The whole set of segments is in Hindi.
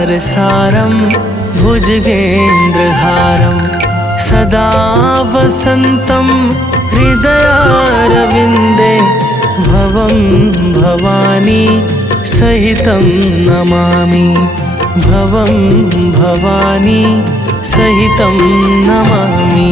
संसारसारं भुजगेन्द्रहारं सदा वसन्तं हृदयारविन्दे भवं भवानी सहितं नमामि भवं भवानी सहितं नमामि।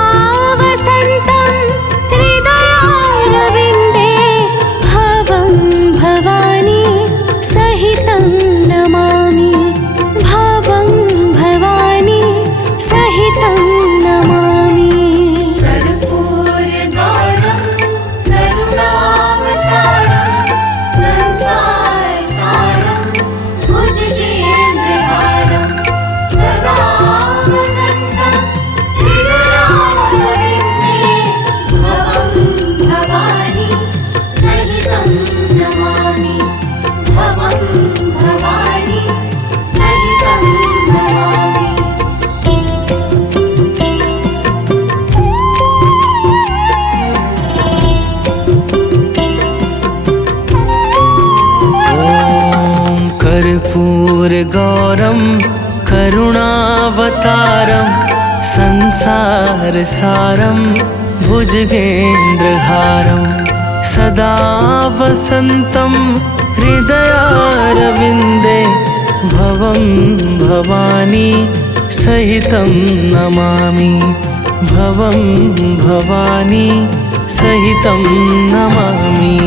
संसारसारं भुजगेन्द्रहारं सदा वसन्तं हृदयारविन्दे भवं भवानी सहितं नमामि भवं भवानी सहितं नमामि। कर्पूरगौरं करुणावतारं संसारसारं भुजगेन्द्रहारं सदा वसन्तं हृदयारविन्दे भवं भवानी सहितं नमामि भवं भवानी सहितं नमामि।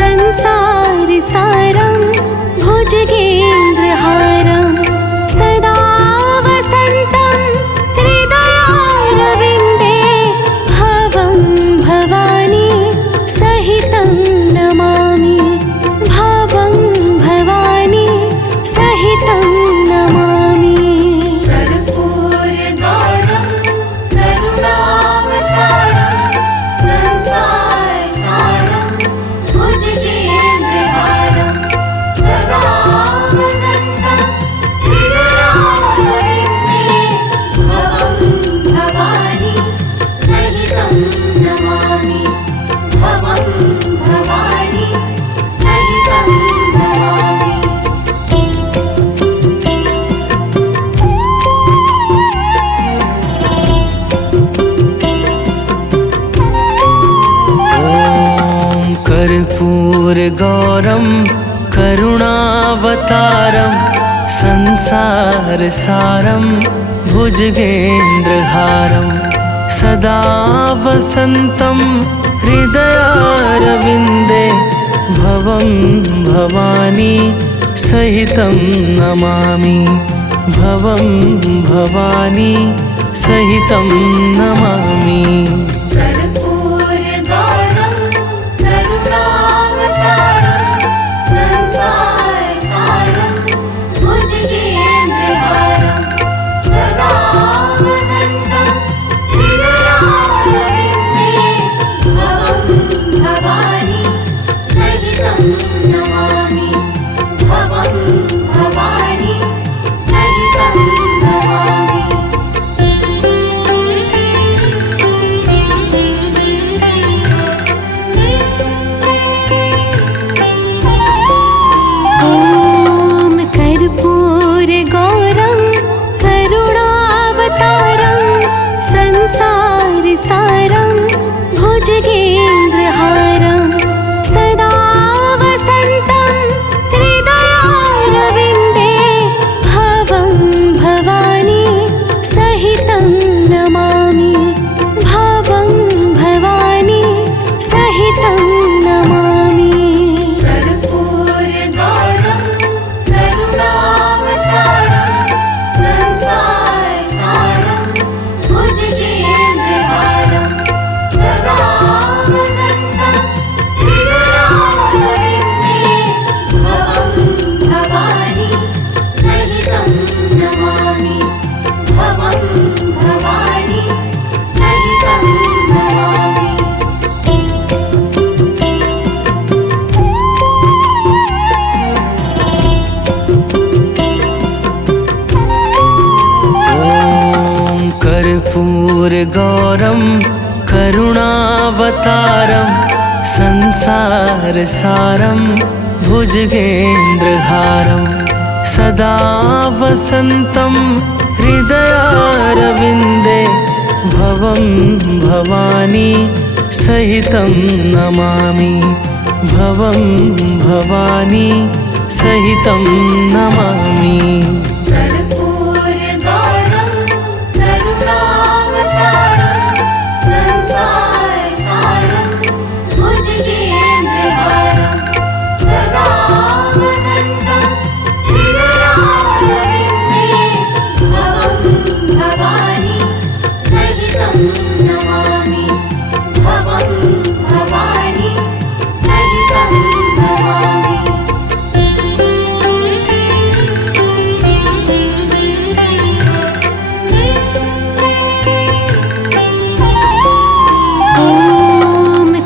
संसारसारं भुजगेन्द्रहारं सदा वसन्तं हृदयारविन्दे भवं भवानी सहितं नमामि भवं भवानी सहितं नमामि। कर्पूरगौरं करुणावतारं संसारसारं भुजगेन्द्रहारं सदा वसन्तं हृदयारविन्दे भवं भवानी सहितं नमामि भवं भवानी सहितं नमामि। भवानी सहितं नमामि। कर्पूरगौरं करुणावतारं संसारसारं भुजगेन्द्रहारं सदा वसन्तं हृदयारविन्दे भवं भवानी सहितं नमामि भवं भवानी सहितं नमामि। कर्पूरगौरं करुणावतारं संसारसारं भुजगेन्द्रहारं सदा वसन्तं हृदयारविन्दे भवं भवानी सहितं नमामि भवं भवानी सहितं नमामि। ॐ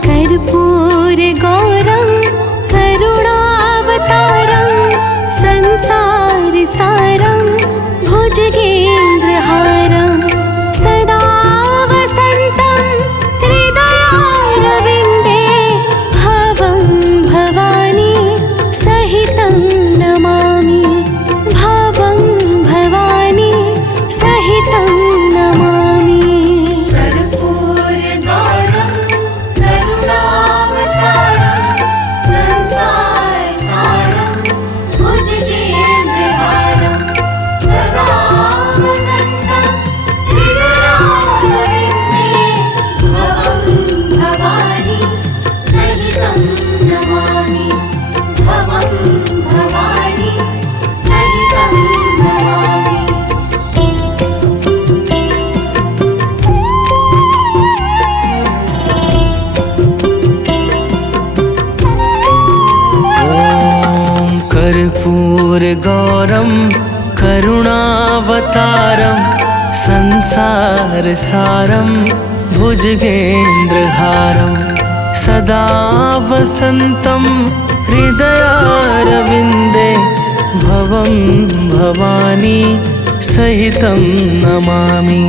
कर्पूरगौरं करुणावतारं संसारसारं भुजगेन्द्रहारं सदा वसन्तं हृदयारविन्दे भवं भवानी सहितं नमामि भवं भवानी सहितं नमामि। कर्पूरगौरं करुणावतारं संसारसारं भुजगेन्द्रहारं सदा वसन्तं हृदयारविन्दे भवं भवानी सहितं नमामि भवं भवानी सहितं नमामि। ॐ कर्पूरगौरं करुणावतारं संसारसारं भुजगेन्द्रहारं सदा वसन्तं हृदयारविन्दे भवं भवानी सहितं नमामि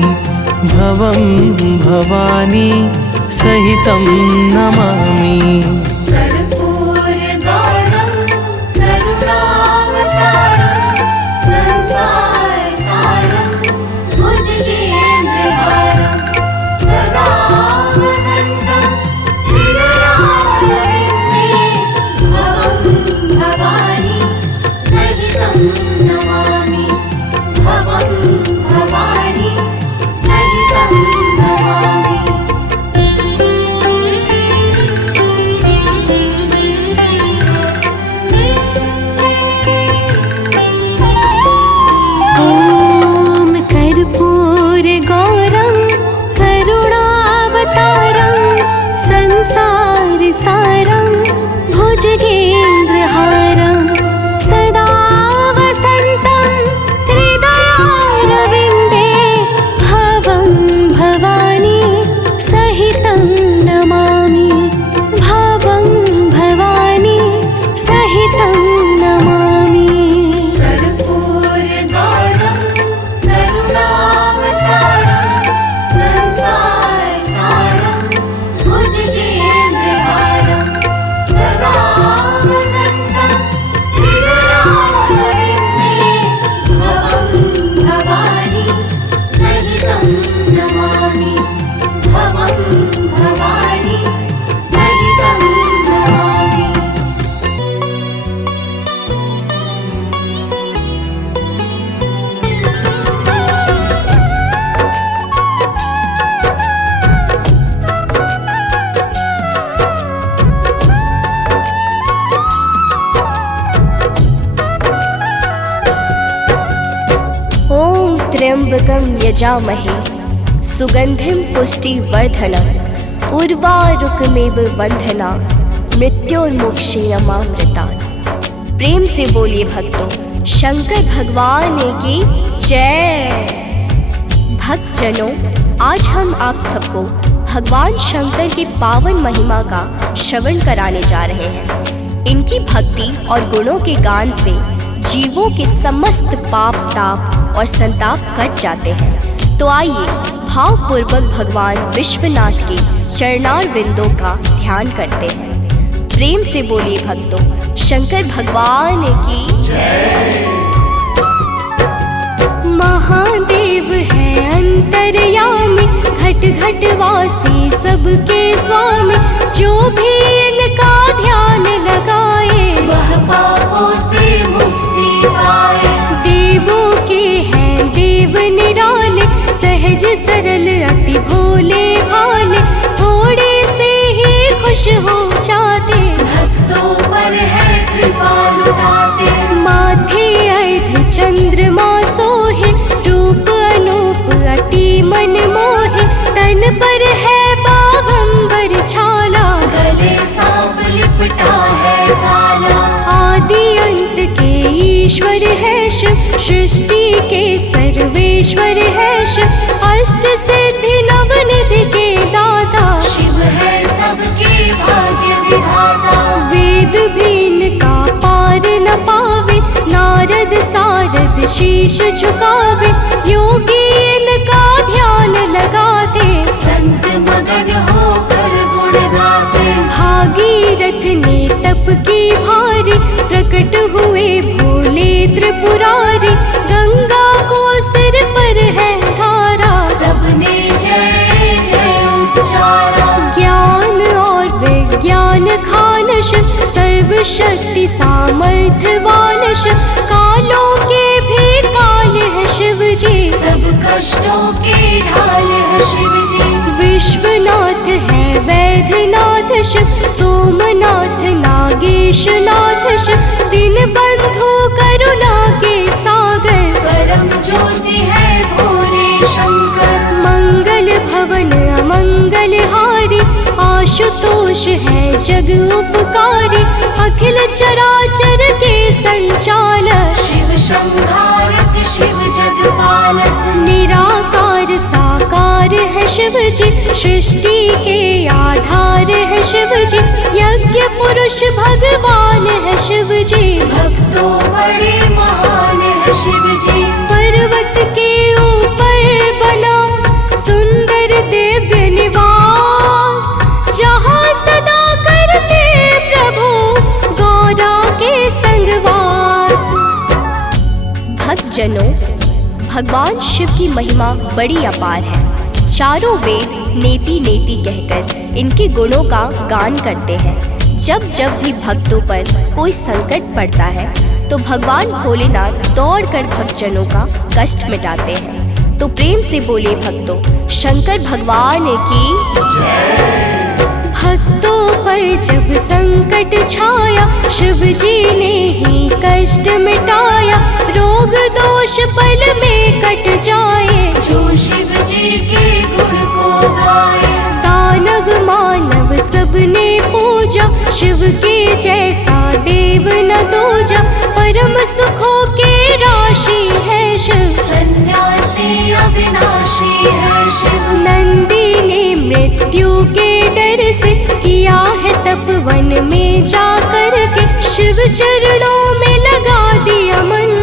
भवं भवानी सहितं नमामि। कर्पूरगौरं करुणावतारं संसारसारं भुजगेन्द्रहारं सदा वसन्तं हृदयारविन्दे भवं भवानी सहितं नमामि भवं भवानी सहितं नमामि। ॐ कर्पूरगौरं करुणावतारं संसारसारं भुजगेन्द्रहारं सदा वसन्तं हृदयारविन्दे भवं भवानी सहितं नमामि भवं भवानी सहितं नमामि। कर्पूरगौरं करुणावतारं संसारसारं भुजगेन्द्रहारं सदा वसन्तं हृदयारविन्दे भवं भवानी सहितं नमामि भवं भवानी सहितं नमामि। ॐ त्र्यम्बकं यजामहे सुगन्धिं पुष्टिवर्धनम् उर्वारुकमेव बन्धना मृत्योर्मुक्षीयमामृतात्। प्रेम से बोलिए भक्तों, शंकर भगवान की जय। भक्तजनों, आज हम आप सबको भगवान शंकर की पावन महिमा का श्रवण कराने जा रहे हैं। इनकी भक्ति और गुणों के गान से जीवों के समस्त पाप ताप और संताप कट जाते हैं। तो आइए भावपूर्वक भगवान विश्वनाथ के चरणार बिंदों का ध्यान करते हैं। प्रेम से बोलिए भक्तों, शंकर भगवान की जय। महादेव है अंतर्यामी, घट घट वासी सबके स्वामी। जो भी इनका ध्यान लगाए वह पापों से मुक्ति पाए। देवों के हैं देव निराले, सहज सरल अति भोले भाले। थोड़े से ही खुश हो जाते, भक्तों पर है कृपा लुटाते। माथे अर्ध चंद्रमा सोहे, रूप अनूप अति मन मोहे। तन पर है बाघंबर छाला, गले सांप लिपटा है काला। आदि अंत के ईश्वर है शिव, सृष्टि के सर्वेश्वर है शिव। अष्ट सिद्धि नवनिधि के दाता, शिव है सबके भाग्य विधाता। वेद भी इनका पार न पावे, नारद सारद शीश झुकावे। योगी इनका ध्यान लगाते, संत मगन होकर गुण गाते। भागीरथ ने तप की भारी, प्रकट हुए भोले त्रिपुरारी। गंगा को सिर पर है धारा, सबने जय जय उच्चारा। ज्ञान और विज्ञान खान शिव, सर्वशक्ति सामर्थ्यवान शिव। कालों के भी काल है शिव जी, सब कष्टों के ढाल है शिव जी। विश्वनाथ है वैद्यनाथ शिव, सोमनाथ नागेशनाथ शिव। दीन बंधु करुणा के सागर, परम ज्योति है भोले शंकर। मंगल भवन अमंगल हारी, आशुतोष है जग उपकारी। अखिल चराचर के संचालक, शिव संहारक शिव जगपालक। निराकार साकार है शिव जी, सृष्टि के आधार है शिव जी। यज्ञ पुरुष भगवान है शिव जी, भक्तों बड़े महान है शिव जी। पर्वत के ऊपर बना सुंदर दिव्य निवास, जहाँ सदा करते प्रभु गौरा के संगवास। भक्तजनों, भगवान शिव की महिमा बड़ी अपार है। चारों वेद नेति नेति कहकर इनके गुणों का गान करते हैं। जब जब भी भक्तों पर कोई संकट पड़ता है तो भगवान भोलेनाथ दौड़कर भक्तजनों का कष्ट मिटाते हैं। तो प्रेम से बोले भक्तों, शंकर भगवान की जय। भक्तों पर जब संकट छाया, शिव जी ने ही कष्ट मिटाया। रोग दोष पल में कट जाए, जो शिव जी के गुण को गाए। दानव मानव सबने पूजा, शिव के जैसा देव न दूजा। परम सुखों के राशि है शिव, सन्यासी अविनाशी है शिव। नंदी ने मृत्यु के डर से किया है तप वन में जा कर के। शिव चरणों में लगा दिया मन,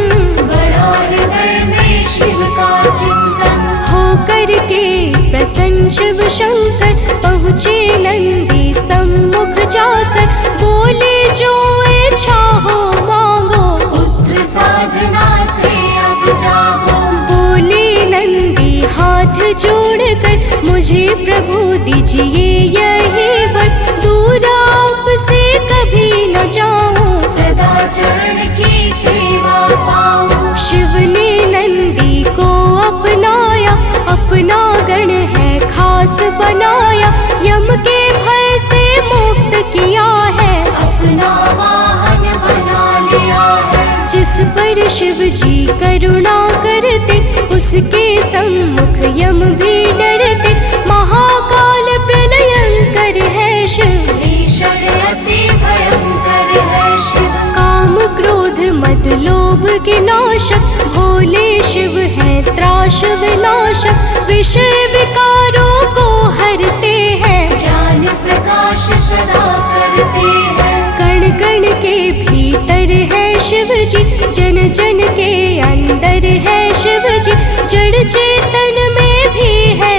बड़ा हृदय में शिव का चिंतन। हो कर के प्रसन्न शिव शंकर, पहुँचे नंदी सम्मुख जाकर। बोले जो इच्छा हो मांगो, पुत्र साधना से अब जागो। बोले नंदी हाथ जोड़कर, मुझे प्रभु दीजिए यही वर। दूर आपसे कभी न जाऊं, सदा चरण की सेवा पाऊं। शिव ने नंदी को अपनाया, अपना गण है खास बनाया। यम के भय से मुक्त किया है, अपना वाहन बना लिया है। जिस पर शिव जी करुणा करते, उसके सम्मुख यम भी डरते। महाकाल प्रलयंकर है शिव, भीषण अति भयंकर है शिव। काम क्रोध मद लोभ के नाशक, भोले शिव हैं त्रास विनाशक। विषय विकारों को हरते हैं, ज्ञान प्रकाश सदा करते हैं। कण कण के भीतर है शिव जी, जन जन के अंदर है शिव जी। जड़ चेतन में भी है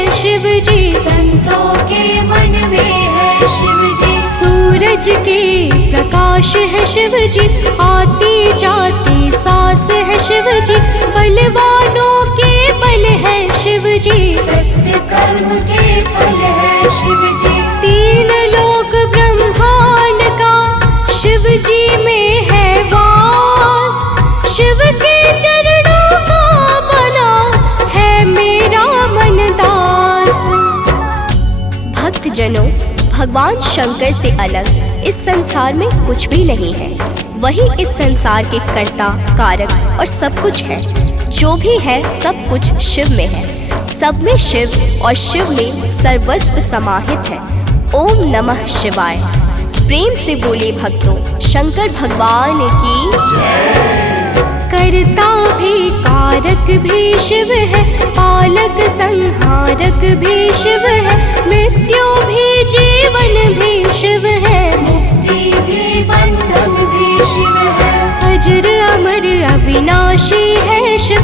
होश है शिव जी, आती जाती सांस है शिव जी, बलवानों के बल है शिव जी, सत्य कर्म के फल है शिव जी। तीन लोक ब्रह्मांड का शिव जी में है वास, शिव के चरणों का बना है मेरा मन दास। भक्तजनों, भगवान शंकर से अलग इस संसार में कुछ भी नहीं है। वही इस संसार के कर्ता कारक और सब कुछ है। जो भी है सब कुछ शिव में है, सब में शिव और शिव में सर्वस्व समाहित है। ओम नमः शिवाय। प्रेम से बोले भक्तों, शंकर भगवान की कर्ता भी कारक भी शिव है, पालक संहारक भी शिव है, मृत्यु भी जीवन भी शिव है, मुक्ति भी बंधन भी शिव है। अजर अमर अविनाशी है शिव,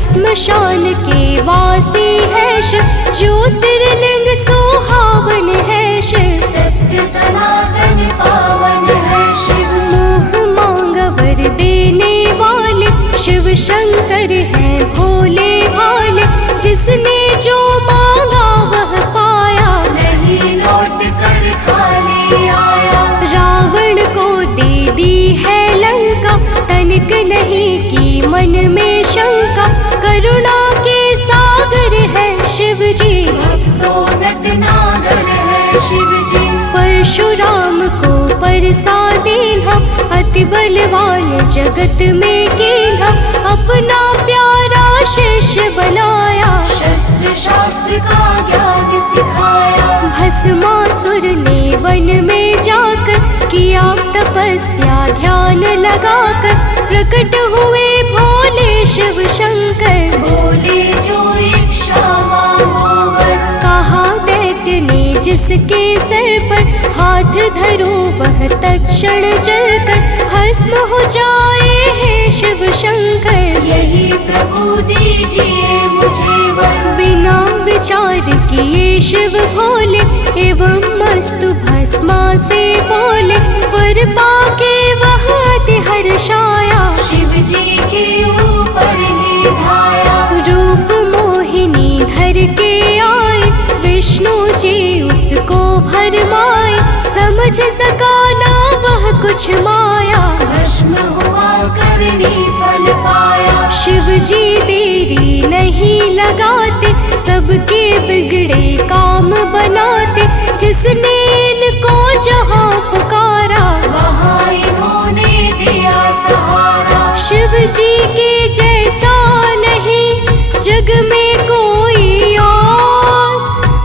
श्मशान के वासी है शिव, ज्योतिर्लिंग सुहावन है शिव, सत्य सनातन पावन है शिव। मोह मांग वर देने वाले शिव शंकर हैं भोले भाले, जिसने जो मांगा वह पाया, नहीं लौट कर खाली आया। रावण को दे दी है लंका, तनिक नहीं की मन में शंका, करुणा के सागर है शिव जी, भक्तों नटनागर है शिव जी। परशुराम को परसा देना, अति बलवान जगत में कीन्हा, अपना प्यारा शिष्य बनाया, शस्त्र शास्त्र का ज्ञान सिखाया। भस्मासुर ने वन में जाकर किया तपस्या ध्यान लगाकर, प्रकट हुए भोले शिव शंकर, बोले जो इच्छा मांगो वर। कहा दैत्य ने जिसके सर पर हाथ धरो वह तत्क्षण जलकर भस्म हो जाए हे शिव शंकर, यही प्रभु दीजिए मुझे वर। बिना विचार किए शिव भोले, एवं मस्तु भस्मा से बोले, वर पाके वह अति हर्षाया, शिव जी के ऊपर ही धाया। रूप मोहिनी धर के आए, विष्णु जी उसको भरमाए, समझ सका ना वह कुछ माया, भस्म हुआ करनी फल पाया। शिव जी देरी नहीं लगाते, सबके बिगड़े काम बनाते, जिसने इनको जहाँ पुकारा, वहाँ इन्होंने दिया सहारा। शिव जी के जैसा नहीं जग में कोई और,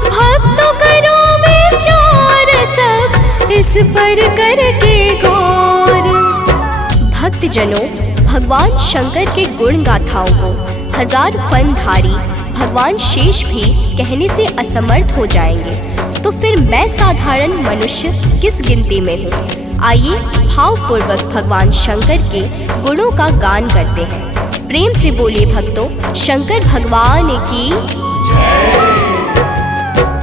भक्तों करो विचार सब इस पर करके गौर। भक्तजनों, भगवान शंकर के गुण गाथाओं को हजार फनधारी भगवान शेष भी कहने से असमर्थ हो जाएंगे, तो फिर मैं साधारण मनुष्य किस गिनती में हूँ। आइए भावपूर्वक भगवान शंकर के गुणों का गान करते हैं। प्रेम से बोलिए भक्तों, शंकर भगवान की।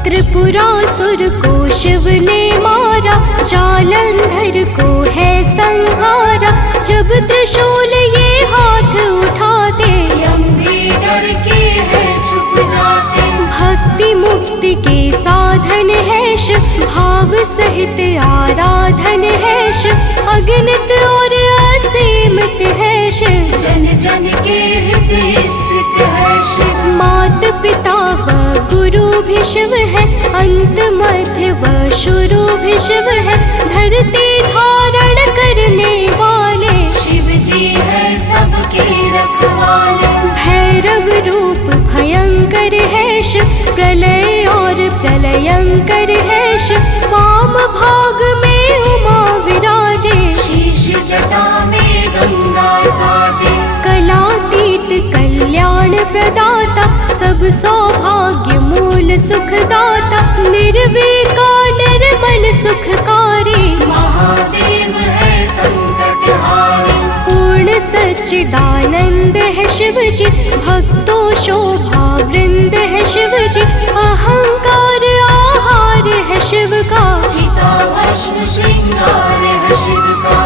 त्रिपुरासुर को शिव ने मारा, जालंधर को है संहारा, जब त्रिशूल ये हाथ उठाते, यम भी डर के है छुप जाते। भक्ति मुक्ति के साधन है शिव, भाव सहित आराधन है शिव, अगणित और असीमित है शिव, जन जन के हृदय स्थित है शिव। मात पिता व गुरु भी शिव है, अंत मध्य व शुरू भी शिव है, धरती धारण करने वाले शिव जी है सबके रखवाले। भैरव रूप भयंकर है शिव, प्रलय और प्रलयंकर है शिव, वाम भाग में उमा विराजे, शीश जटा में गंगा साजे। कलातीत कल्याण प्रदाता, सब सौभाग्य मूल सुखदाता, निर्विकार निर्मल सुखकारी, महादेव है संकट हारी। पूर्ण सच्चिदानंद है शिव जी, भक्तों शोभा वृंद है शिव जी, अहंकार आहार है शिव का, चिता भस्म श्रृंगार है शिव का।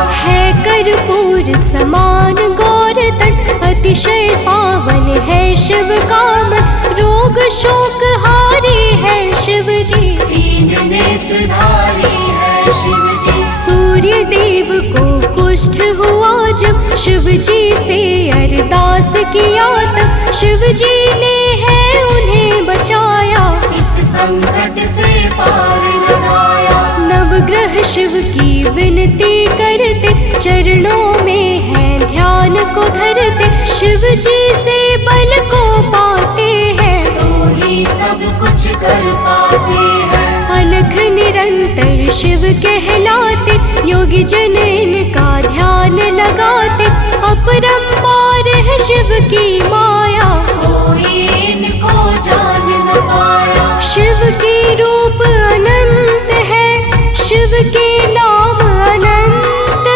कर्पूर समान गौर तन, अतिशय पावन है शिव का मन, रोग शोक हारी है शिव जी, तीन नेत्रधारी है शिव जी। सूर्य देव को कुष्ठ हुआ जब, शिव जी से अरदास किया तब, शिव जी ने है उन्हें बचाया, इस संकट से पार लगाया। नवग्रह शिव की विनती करते, चरणों में है ध्यान को धरते, शिव जी से बल को पाते हैं, तो ही सब कुछ कर पाते हैं। अलख निरंतर शिव कहलाते, योगी जन इनका ध्यान लगाते, अपरंपार है शिव की माया, कोई इनको जान न पाया। शिव की रूप अनंत है, शिव के नाम अनंत,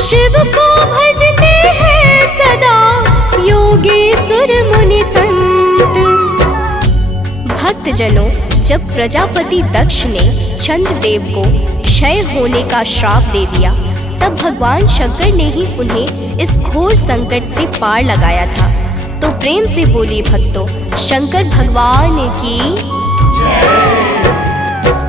शिव को भजते हैं सदा योगेश्वर मुनि संत। भक्तजनों, जब प्रजापति दक्ष ने चंद्रदेव को क्षय होने का श्राप दे दिया, तब भगवान शंकर ने ही उन्हें इस घोर संकट से पार लगाया था। तो प्रेम से बोलिए भक्तों, शंकर भगवान की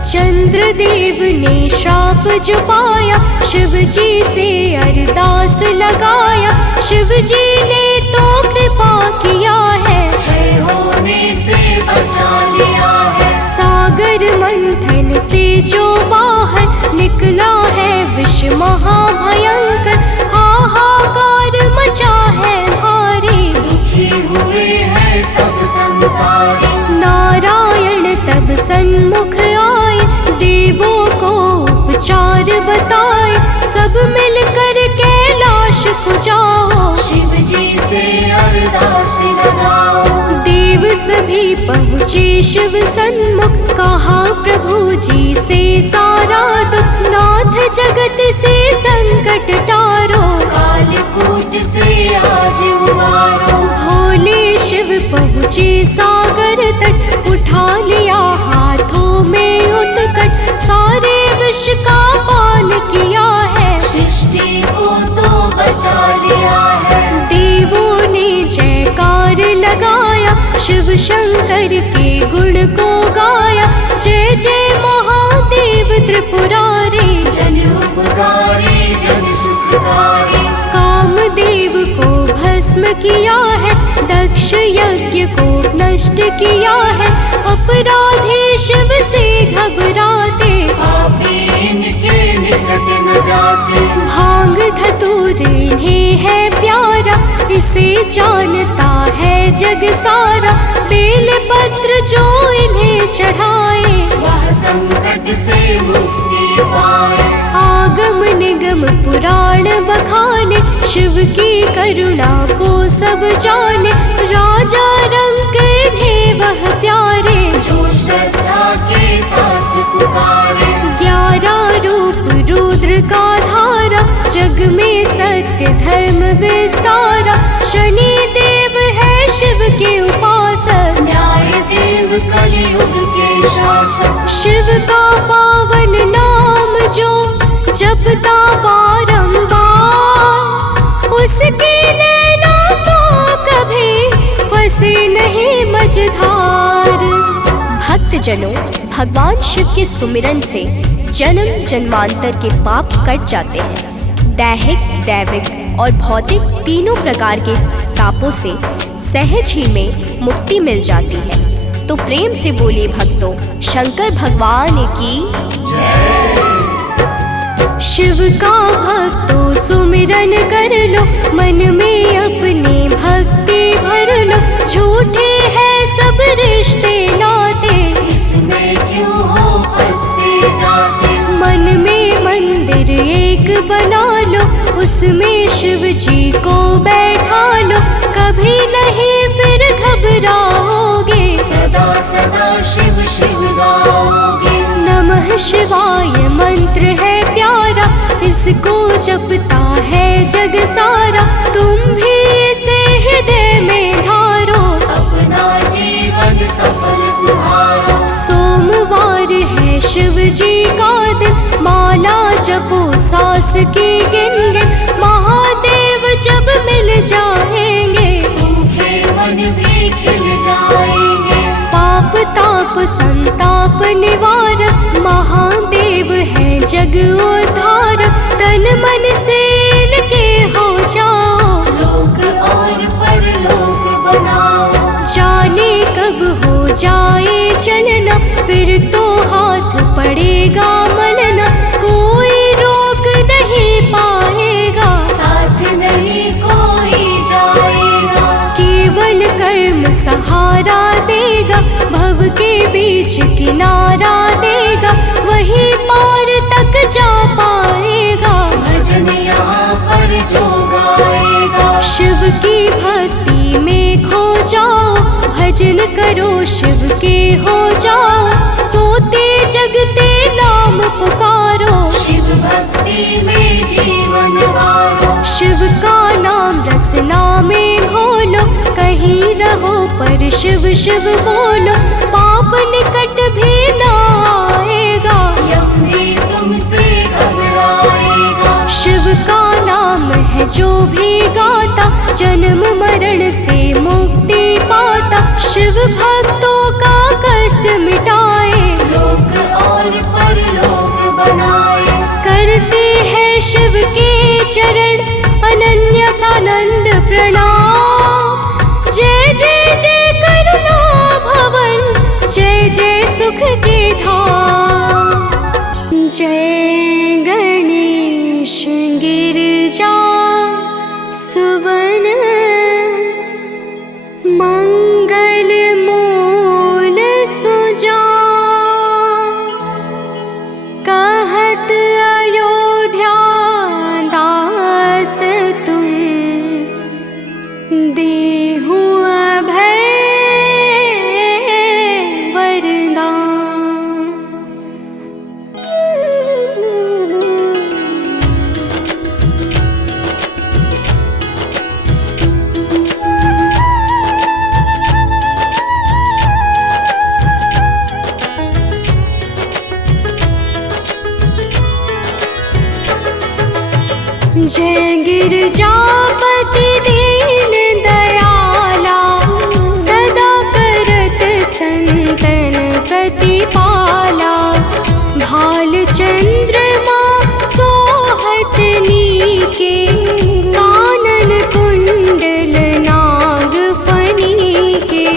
चंद्रदेव ने श्राप जो पाया, शिव जी से अरदास लगाया, शिव जी ने तो कृपा किया है, क्षय होने से बचा लिया है। सागर मंथन से जो बाहर निकला है विष महाभयंकर, हाहाकार मचा है भारी, दुखी हुए हैं सब संसारी। नारायण तब सन्मुख आए, देवों को उपचार बताए, सब मिलकर कैलाश को जाओ, शिव जी से अरदास लगाओ। देव सभी पहुँचे शिव सन्मुख, कहा प्रभु जी से सारा दुख, नाथ जगत से संकट टारो, कालकूट से आज उबारो। भोले शिव पहुँचे सागर तट, उठा लिया हाथों में उत्कट, सारे विष का पान किया है, सृष्टि को तो बचा लिया है। देवों ने जयकार लगाया, शिव शंकर के गुण को गाया, जय जय महादेव त्रिपुरारी, जन उपकारी जन सुखकारी। कामदेव को भस्म किया है, दक्ष यज्ञ को नष्ट किया है, अपराधी शिव से घबराते, पापी इनके निकट न जाते। भांग धतूर इन्हें है प्यारा, इसे जानता है जग सारा, बेल पत्र जो इन्हें चढ़ाए, वह संकट से मुक्ति पाए। आगम निगम पुराण बखाने, शिव की करुणा को सब जाने, राजा रंग इन्हें वह प्यारे, जो श्रद्धा के साथ पुकारे। 11 रूप रुद्र का धारा, जग में सत्य धर्म विस्तारा, शनि देव है शिव के उपासक, न्याय देव कलियुग के शासक। शिव का पावन नाम जो जपता बारंबार, उसके नैना तो कभी फंसे नहीं मझधार। भक्तजनों, भगवान शिव के सुमिरन से जन्म जन्मांतर के पाप कट जाते हैं। दैहिक, दैविक और भौतिक तीनों प्रकार के तापों से सहज ही में मुक्ति मिल जाती है। तो प्रेम से बोलिए भक्तों, शंकर भगवान की शिव का भक्तों सुमिरन कर लो, मन में अपनी भक्ति भर लो, झूठे हैं सब रिश्ते नाते, इसमें क्यों हो फंसते जाते। मन में मंदिर एक बना लो, उसमें शिव जी को बैठा लो, कभी नहीं फिर घबराओगे, सदा सदा शिव शिव गाओगे। नमः शिवाय मंत्र है प्यारा, इसको जपता है जग सारा, तुम भी इसे हृदय में धारो, अपना जीवन सफल सुधारो। सोमवार है शिव जी का दिन, माला जपो सास की गिन गिन, जाएंगे, सूखे वन भी खिल जाएंगे। पाप ताप संताप निवारक महादेव है जग उद्धारक। तन मन से इनके हो जाओ, लोक और परलोक बनाओ। जाने कब हो जाए चलना, फिर तो हाथ पड़ेगा मलना। कोई रोक नहीं पाएगा, साथ नहीं कोई जाएगा। केवल कर्म सहारा देगा, भव के बीच किनारा देगा। वहीं पार तक जा पाएगा, भजन यहाँ पर जो गाएगा। शिव की भक्ति में खो जाओ, भजन करो शिव के हो जाओ। सोते जगते नाम पुकारो, शिव भक्ति में जीवन वारो। शिव का नाम रसना में घोलो, कहीं रहो पर शिव शिव बोलो। पाप निकट भी ना आएगा, यम भी तुमसे घबराएगा। शिव का नाम है जो भी गाता, जन्म मरण से मुक्ति पाता। शिव भक्तों का कष्ट मिटाए, लोक और परलोक बनाए। करते हैं शिव के चरण अनन्य सानंद प्रणाम। जय जय जय करुणा भवन, जय जय सुख के धाम। जय गणेश गिरिजा सुवन, मंगल मूल सुजा। कहत अयोध्या दास तुम, देहु अभय वरदान। जय गिरजापति दीन दयाला, सदा करत संतन प्रतिपाला। भाल चंद्रमा सोहत नीके, कानन कुंडल नाग फनी के।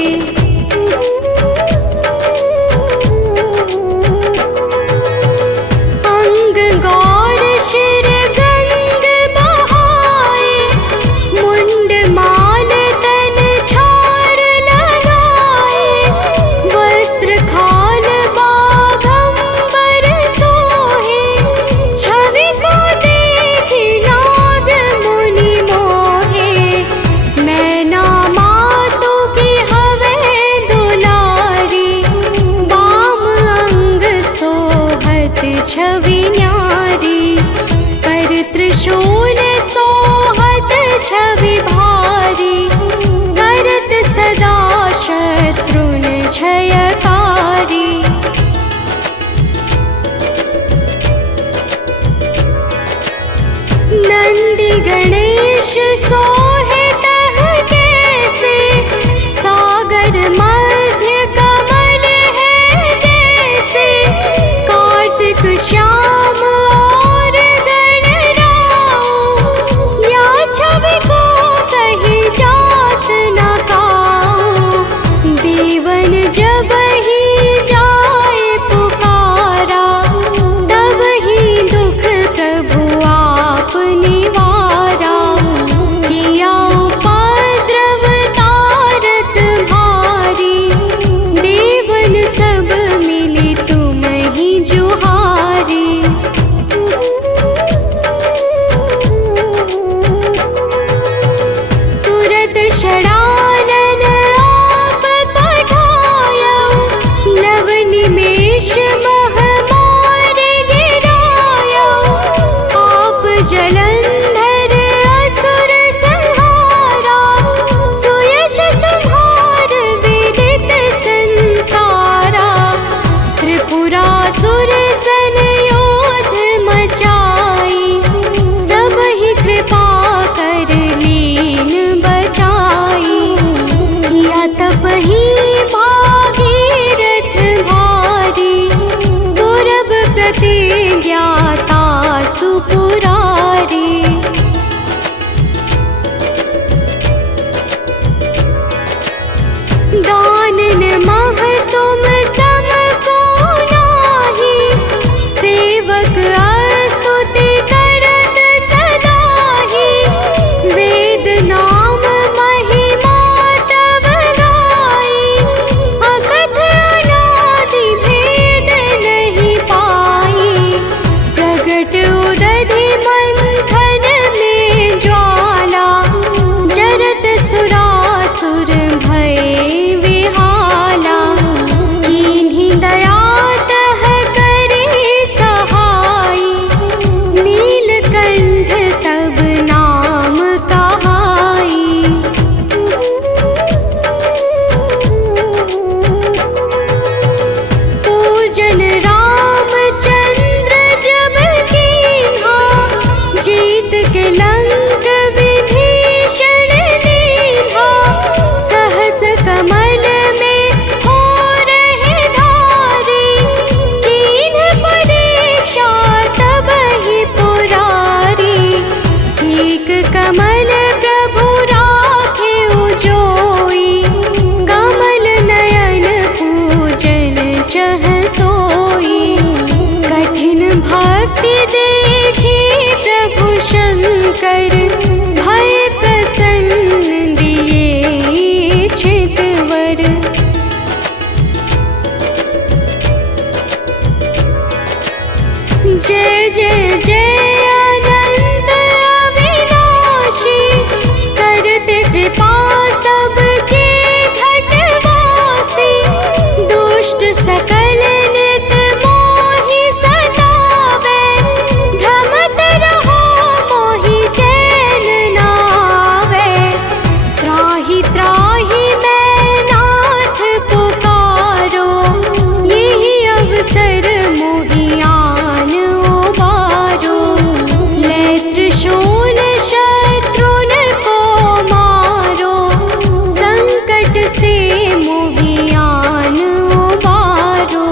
अंग गौर शिर गंग बहाए, तपहि भागीरथ भारी, पूरब प्रतिज्ञाता सुपुरारी। दानन मह तुम सम को नाही, सेवक स्तुति करत सदाहि। वेद नाम महिमा तब गाई, अकथ अनादि भेद नहीं पाई। प्रगट उदधि मंथन में ज्वाला, जरत सुरासुर भय विहाला। कीन्ही दया तह करे सहाई, नीलकंठ तब नाम कहाई। पूजन रामचंद्र जब कीन्हा, जीत के लंक विभीषण दीन्हा। सहस कमल में हो रहे धारी, कीन्ह परीक्षा तबहि पुरारी। ठीक कमल प्रभु राखे उजोई, कमल नयन पूजन चह सोई। कठिन भक्ति देखी प्रभु शंकर, भय प्रसन्न दिए छितवर। जय जय जय अनंत अविनाशी, करते कृपा सबके घटवासी। दुष्ट सकल नित मोहि सतावे, भ्रमत रहो मोहि चैन न आवे। त्राहि त्राहि मैं नाथ पुकारो, यही अवसर मोहि आन उबारो। ले त्रिशूल शत्रुन को मारो, संकट से मोहि आन उबारो।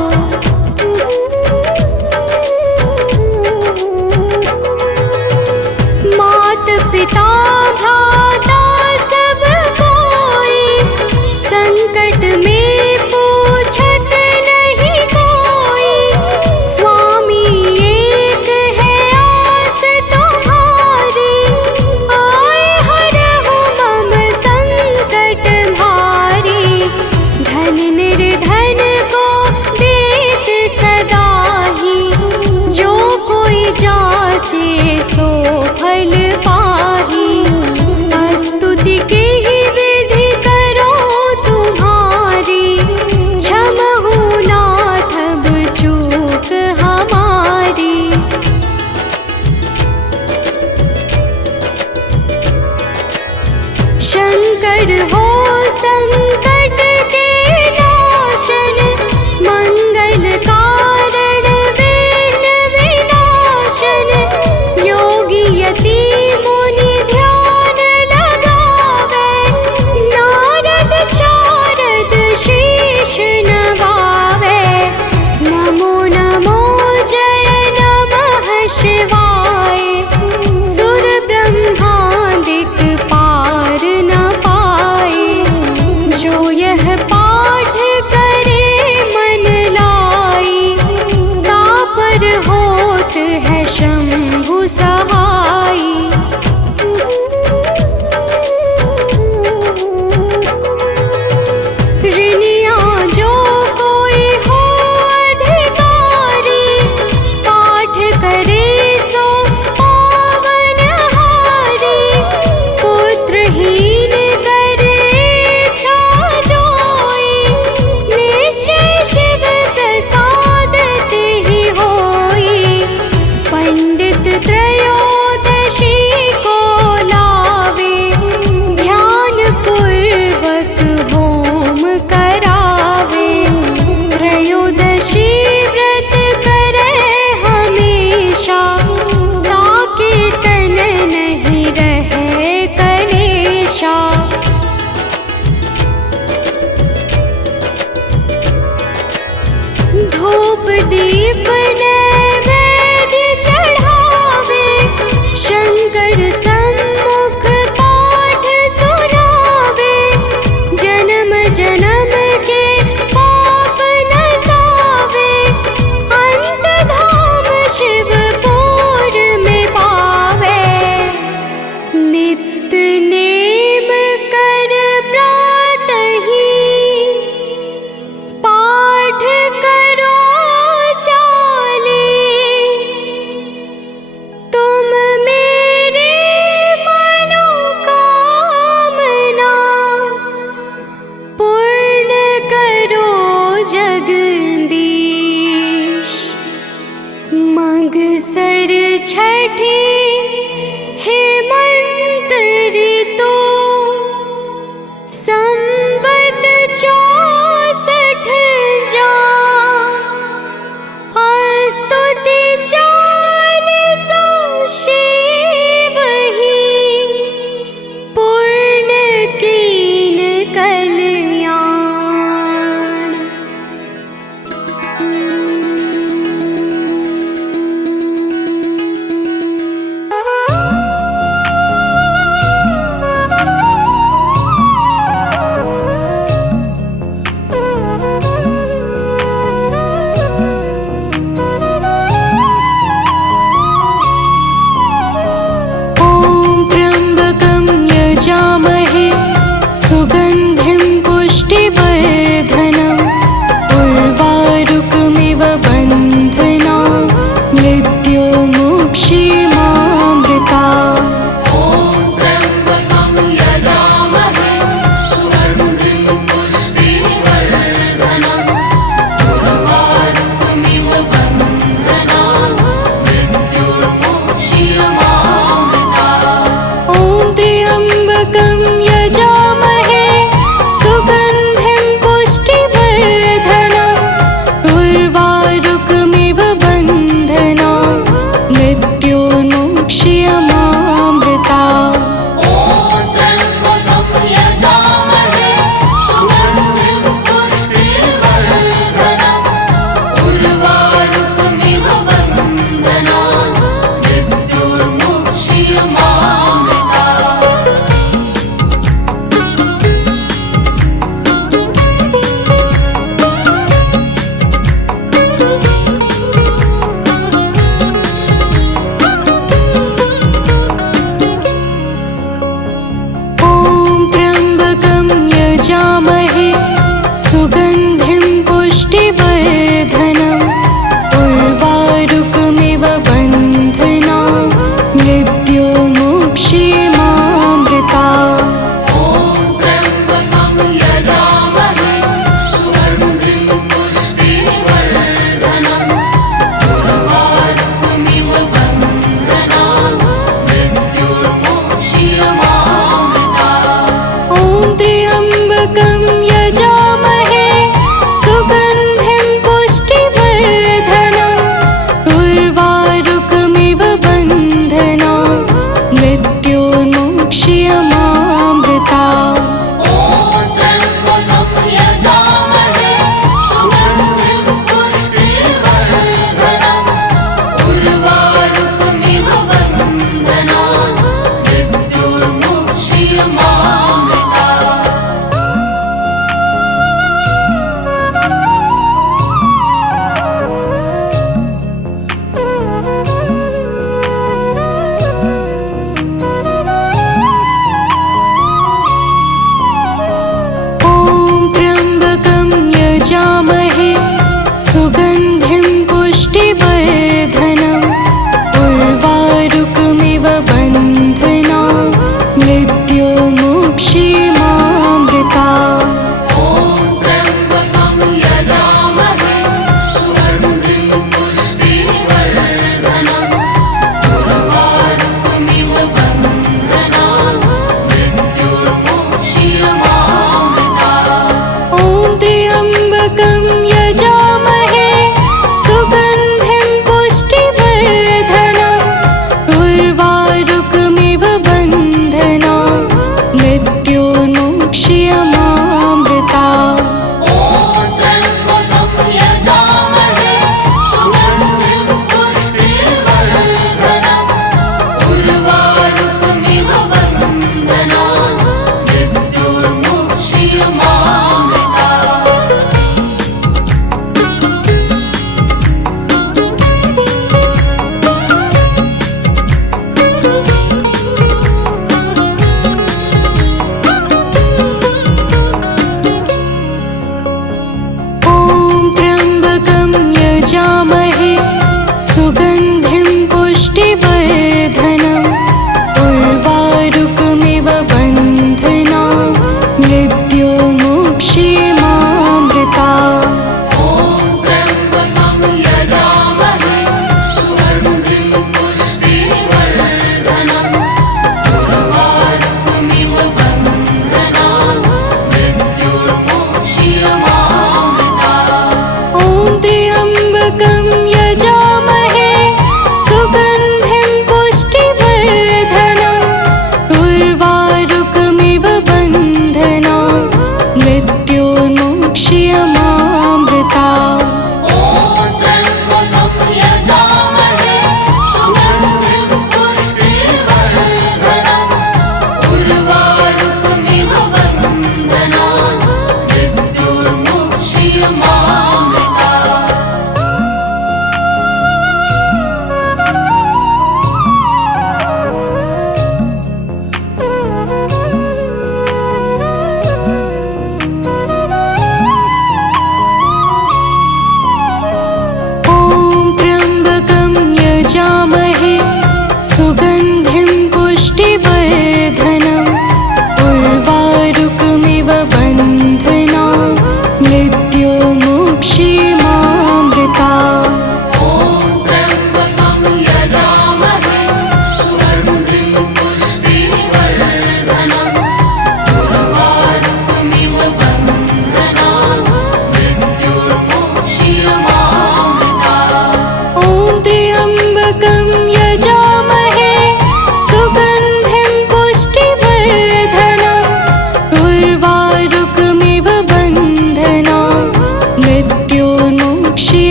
मात पिता भ्राता सब कोई, संकट में पूछत नहीं कोई। स्वामी एक है आस तुम्हारी, आए हरहु मम संकट भारी। धन निर्धन को देत सदाहि, जो कोई जाचे सो फल पाही। स्तुति के ही विधि करो तुम्हारी, क्षमहु नाथ अब चूक हमारी। शंकर हो संकट के नाशन, मंगल कारण विघ्न विनाशन। योगी यति मुनि ध्यान लगावे, नारद शारद शीश नवावे। नमो नमो जय नमः शिवाय, सुर ब्रह्मादिक पार न पाए। जो यह पाठ करे मन लाई, तापर होत है शंभु सहाई। ऋणिया जो कोई हो अधिकारी, पाठ करे सो पावन हारी। पुत्रहीन करे इच्छा जोई, दीप नैवेद्य चढ़ावे, शंकर सम्मुख पाठ सुनावे, जन्म जन्म के पाप नसावे, अंत धाम शिवपुर में पावे। नित्य नेम कर प्रातहि पाठ करो 40, तुम मेरी मनोकामना पूर्ण करो जगदीश। मगसर छठी हेमंत ऋतु, संवत 64 जा, स्तुति 40 शिवहि, पूर्ण कीन कल्याण।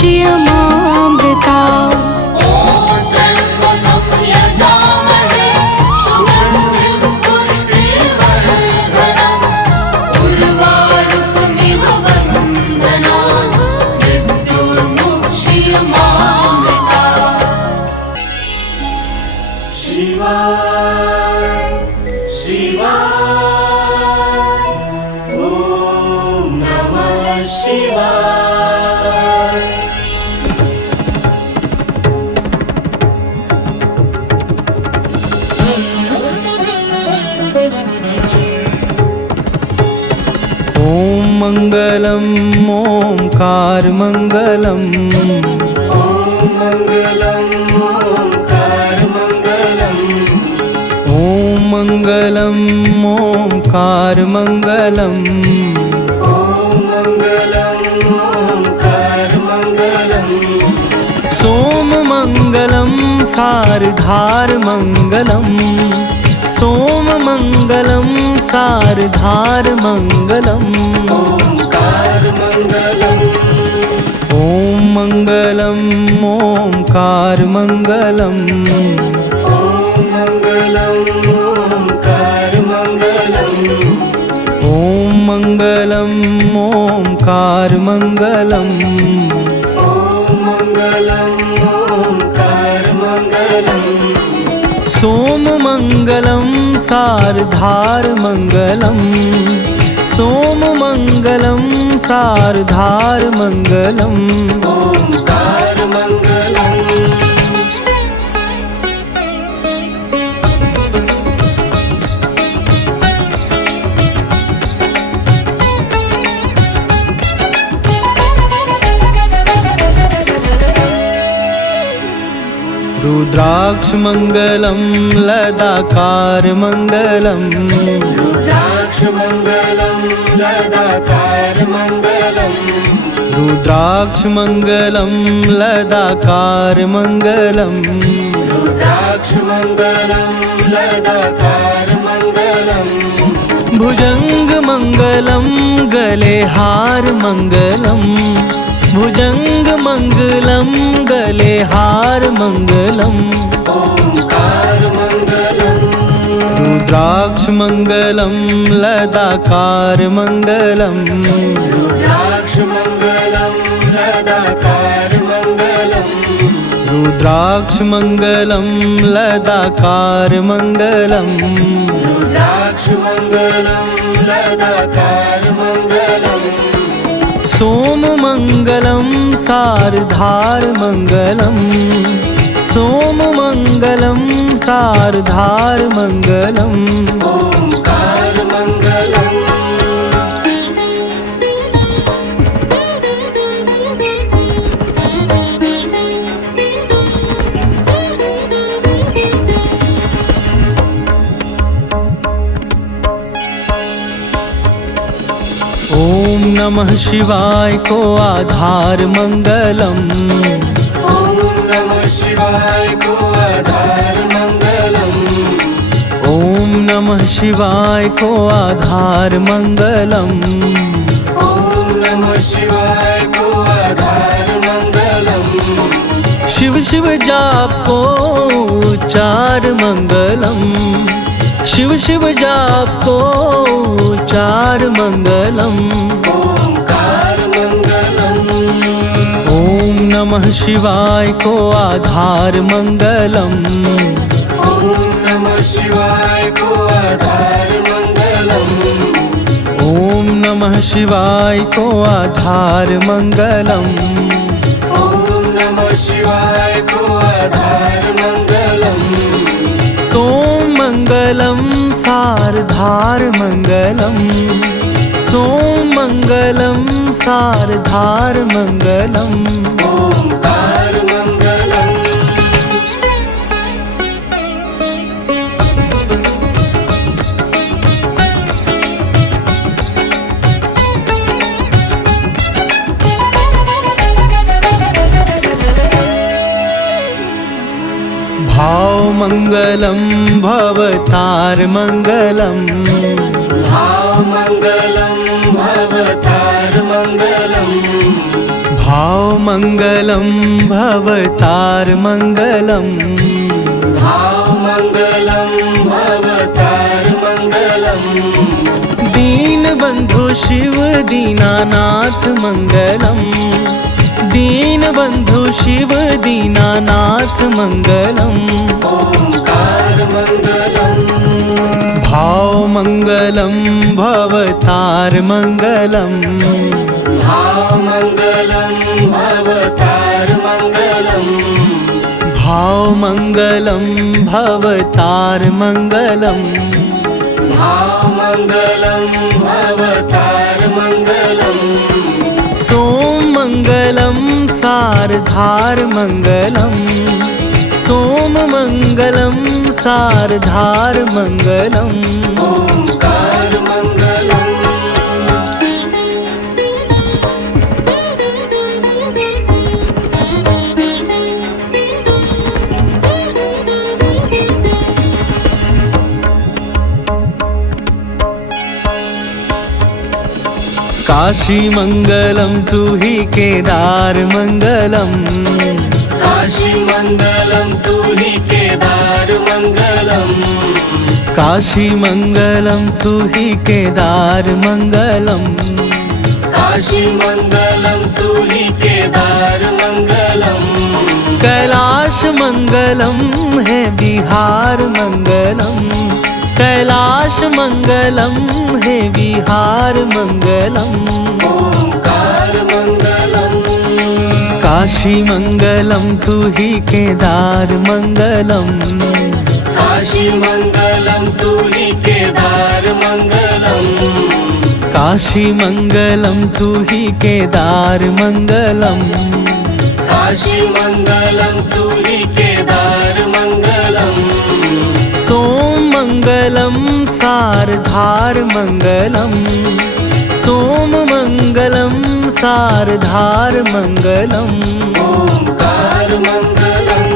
श्रियमामृता। मंगलम ओंकार मंगलम, ओम मंगलम ओंकार मंगलम, ओम मंगलम ओंकार मंगलम, ओम मंगलम ओंकार मंगलम, सोम मंगलम सारधार मंगलम, सोम मंगलम सारधार मंगलम, ओंकार मंगलम, ओम मंगलम ओंकार मंगलम, ओम मंगलम ओंकार मंगलम, ओम मंगलम ओंकार मंगलम, ओम मंगलम ओंकार मंगलम, सोम मंगलम सारधार मंगलम, सोम मंगलम सारधार मंगलम, ओंकार मंगलम। रुद्राक्ष मंगलम लदाकार मंगलम, रुद्राक्ष मंगलम लदाकार मंगलम, रुद्राक्ष मंगलम लदाकार मंगलम, रुद्राक्ष मंगलम लदाकार मंगलम, भुजंग मंगलम गले हार मंगलम, भुजंग मंगलम गले हार मंगलम, ओंकार मंगलम, रुद्राक्ष मंगलम लदाकार मंगलम, रुद्राक्ष मंगलम लदाकार मंगलम, रुद्राक्ष मंगलम लदाकार मंगलम, रुद्राक्ष मंगलम लदाकार मंगलम, सोम मंगलम सारधार मंगलम, सोम मंगलम सारधार मंगलम, ओंकार मंगलम। ओम नमः शिवाय को आधार मंगलम, ओम नमः शिवाय को आधार मंगलम, ओम नमः शिवाय को आधार मंगलम, ओम नमः शिवाय को आधार मंगलम, शिव शिव जाप को उच्चार मंगलम, शिव शिव जाप को उच्चार मंगलम, ओंकार मंगलम, ओम नमः शिवाय को आधार मंगलम, ओम नमः शिवाय को आधार मंगलम, ओम नमः शिवाय को आधार मंगलम, ओम नमः शिवाय को आधार मंगलम, सोम मंगलम सारधार मंगलम, सोम मंगलम सारधार मंगलम, ओंकार मंगलम। भाव मंगलम भवतार मंगलम, भाव मंगलम भवतार मंगलम, भावमङ्गलं भवतारमङ्गलम् भावमङ्गलं भवतारमङ्गलम् दीनबन्धु शिव दीनानाथ मङ्गलम् दीनबन्धु शिव दीनानाथ मङ्गलम् ओंकारमङ्गलम् भावमङ्गलं भवतारमङ्गलम् भावमङ्गलं भवतारमङ्गलम् भावमङ्गलं भवतारमङ्गलम् भावमङ्गलं भवतारमङ्गलम् सोममङ्गलं सारधारमङ्गलम् सोममङ्गलं सारधारमङ्गलम् ओंकारमङ्गलम् काशीमङ्गलं तु हि केदारमङ्गलम् काशीमङ्गलं तु हि केदारमङ्गलम् काशीमङ्गलं तु हि केदारमङ्गलम् काशीमङ्गलं तु हि केदारमङ्गलम् कैलाशमङ्गलं है बिहारमङ्गलम् कैलाशमङ्गलं है बिहारमङ्गलम् ओंकारमङ्गलम् काशीमङ्गलं तु हि केदारमङ्गलम् काशीमङ्गलं तु हि केदारमङ्गलम् काशीमङ्गलं तु हि केदारमङ्गलम् काशीमङ्गलं तु हि केदारमङ्गलम् सोममङ्गलं सारधारमङ्गलम् सोममङ्गलं सारधारमङ्गलम् ओंकारमङ्गलम्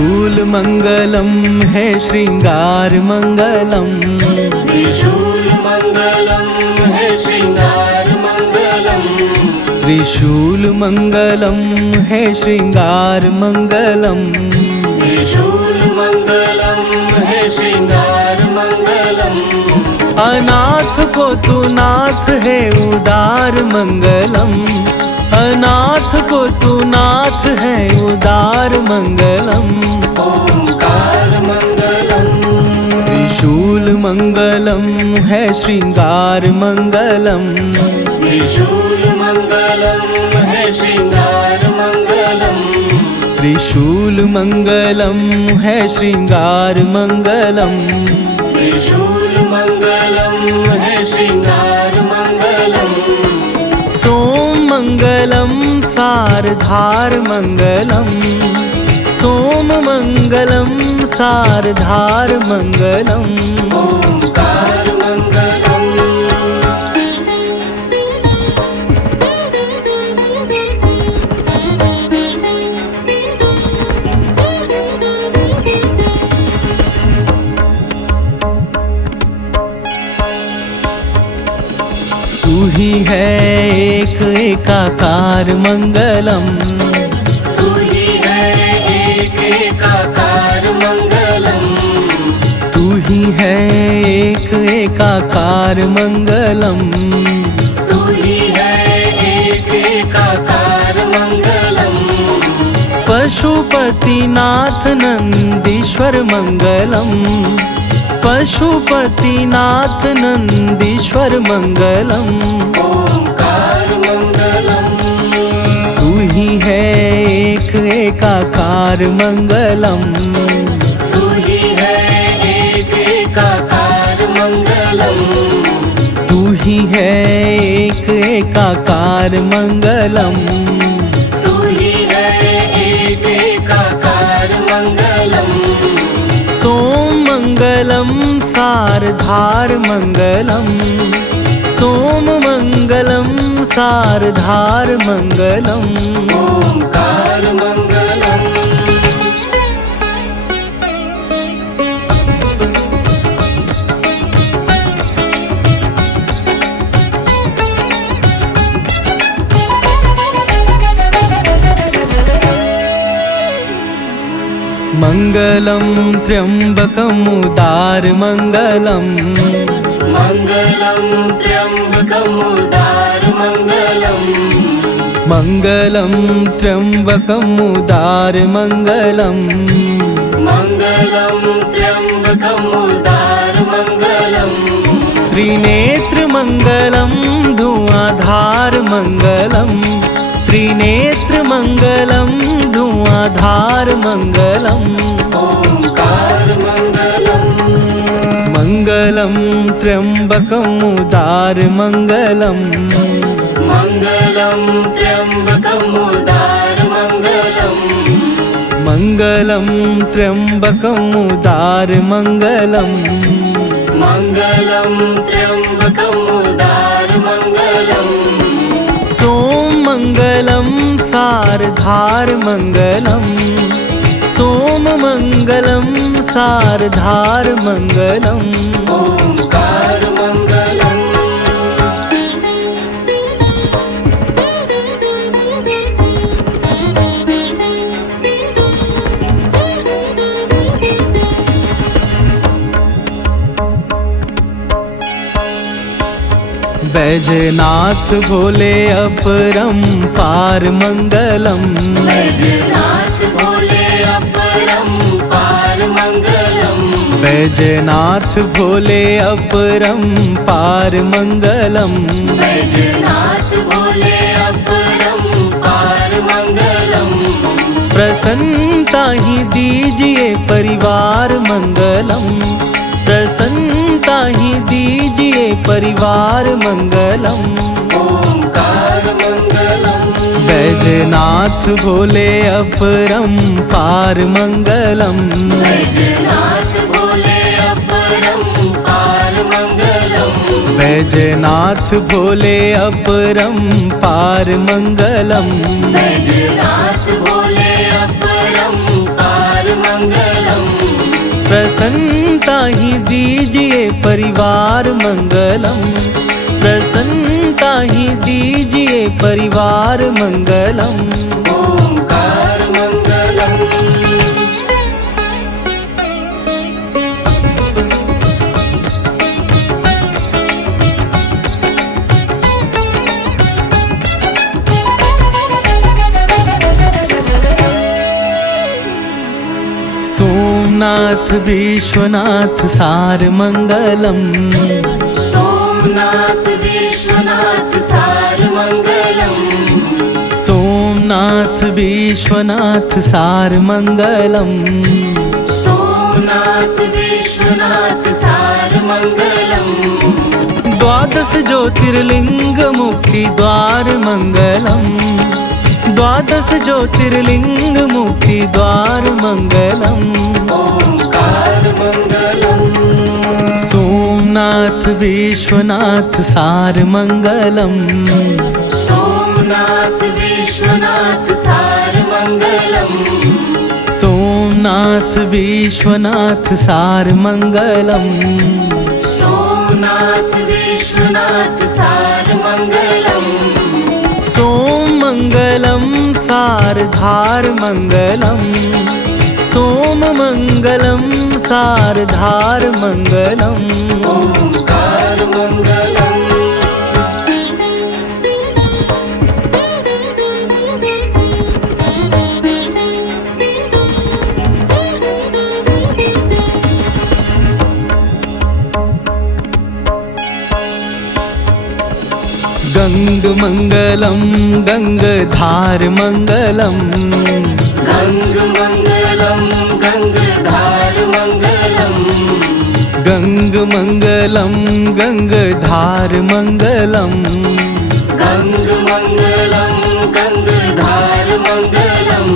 त्रिशूलमङ्गलं है श्रृङ्गारमङ्गलम् त्रिशूलमङ्गलं है श्रृङ्गारमङ्गलम् त्रिशूलमङ्गलं है श्रृङ्गारमङ्गलम् त्रिशूलमङ्गलं है श्रृङ्गारमङ्गलम् अनाथ को तू नाथ है उदार मंगलम अनाथ को तू नाथ है उदार मंगलम ओंकारमङ्गलम् त्रिशूल मंगलम है श्रृंगार मंगलम त्रिशूलमङ्गलं है श्रृङ्गारमङ्गलम् त्रिशूल मंगलम है श्रृंगार मंगलम त्रिशूलमङ्गलं है श्रृङ्गारमङ्गलम् सोममङ्गलं सारधारमङ्गलम् सोममङ्गलं सारधारमङ्गलम् ओंकारमङ्गलम् तू ही है एक एकाकार मंगलम तू ही है एक एकाकार मङ्गलम् तू ही है एक एकाकार मंगलम तू ही है एक एकाकार मङ्गलम् पशुपतिनाथ नंदीश्वर मंगलम पशुपतिनाथ नंदीश्वर मंगलम ओंकारमङ्गलम् तू ही है एक एकाकार मंगलम तू ही है एक एकाकार मङ्गलम् तू ही है एक एकाकार मंगलम तू ही है एक एकाकार मङ्गलम् सोममङ्गलं सारधारमङ्गलम् सोममङ्गलं सारधार मंगलम। ओंकार मंगलम। मंगलम त्र्यंबकम उदार मंगलम। मंगलम त्र्यंबकम उदार मंगलम। मंगलम त्र्यंबकम उदार मंगलम। मंगलम त्र्यंबकम उदार मंगलम। त्रिनेत्र मंगलम धुआंधार मंगलम। त्रिनेत्र मंगलम धुआंधार मंगलम। ओंकार मंगलम। मंगलम त्र्यंबकम उदार मंगलम। मंगलम त्र्यंबकम उदार मंगलम। मंगलम त्र्यंबकम उदार मंगलम। मंगलम त्र्यंबकम उदार मंगलम। सोम मंगलम सारधार मंगलम। सोम मंगलम सारधार मंगलम। ओंकार मंगलम। बैजनाथ भोले अपरंपार मंगलम। बैजनाथ भोले अपरंपार मंगलम। बैजनाथ भोले अपरंपार मंगलम। बैजनाथ भोले अपरंपार मंगलम। प्रसन्नता ही दीजिए परिवार मंगलम। प्रसन्नता ही दीजिए परिवार मंगलम। ओंकार मंगलम। बैजनाथ भोले अपरंपार मंगलम। बैजनाथ भोले अपरंपार मंगलम। बैजनाथ भोले अपरंपार मंगलम। बैजनाथ भोले अपरंपार मंगलम। प्रसन्नता ही दीजिए परिवार मंगलम। प्रसन्नता ही दीजिए परिवार मंगलम। ओंकार मंगलम। सोमनाथ विश्वनाथ सार मंगलम। सोमनाथ विश्वनाथ सार मंगलम। सोमनाथ विश्वनाथ सार मंगलम। सोमनाथ विश्वनाथ सार मंगलम। द्वादश ज्योतिर्लिंग मुक्ति द्वार मंगलम। द्वादश ज्योतिर्लिंग मुक्ति द्वार मंगलम। ओंकार मंगलम। सोमनाथ विश्वनाथ सार मंगलम। सोमनाथ विश्वनाथ सार मंगलम। सोमनाथ विश्वनाथ सार मंगलम। सोमनाथ विश्वनाथ सार मंगलम। सोम मंगलम सारधार मंगलम। सोम मंगलम सारधार मंगलम। ओंकार मंगलम। गंग मंगलम गंगधार मंगलम। गंग मंगलम गंगधार मंगलम। गंग मंगलम गंगधार मंगलम। गंग मंगलम गंगधार मंगलम।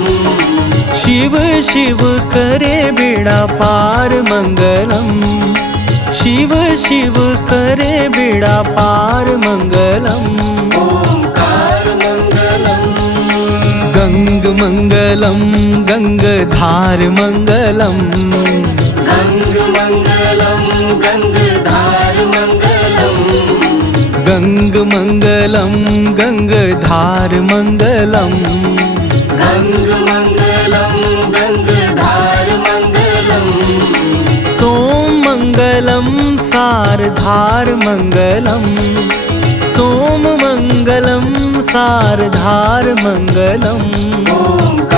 शिव शिव करे बेड़ा पार मंगलम। शिव शिव करे बेड़ा पार मंगलम ओंकार मंगलम गंग मंगलम गंगधार मंगलम गंग मंगलम गंगधार मंगलम गंग मंगलम गंगधार मंगलम गंग मंगलम गंगधार मंगलम सोम मंगलम सारधार मंगलम सोम मंगलम सारधार मंगलम ओंकार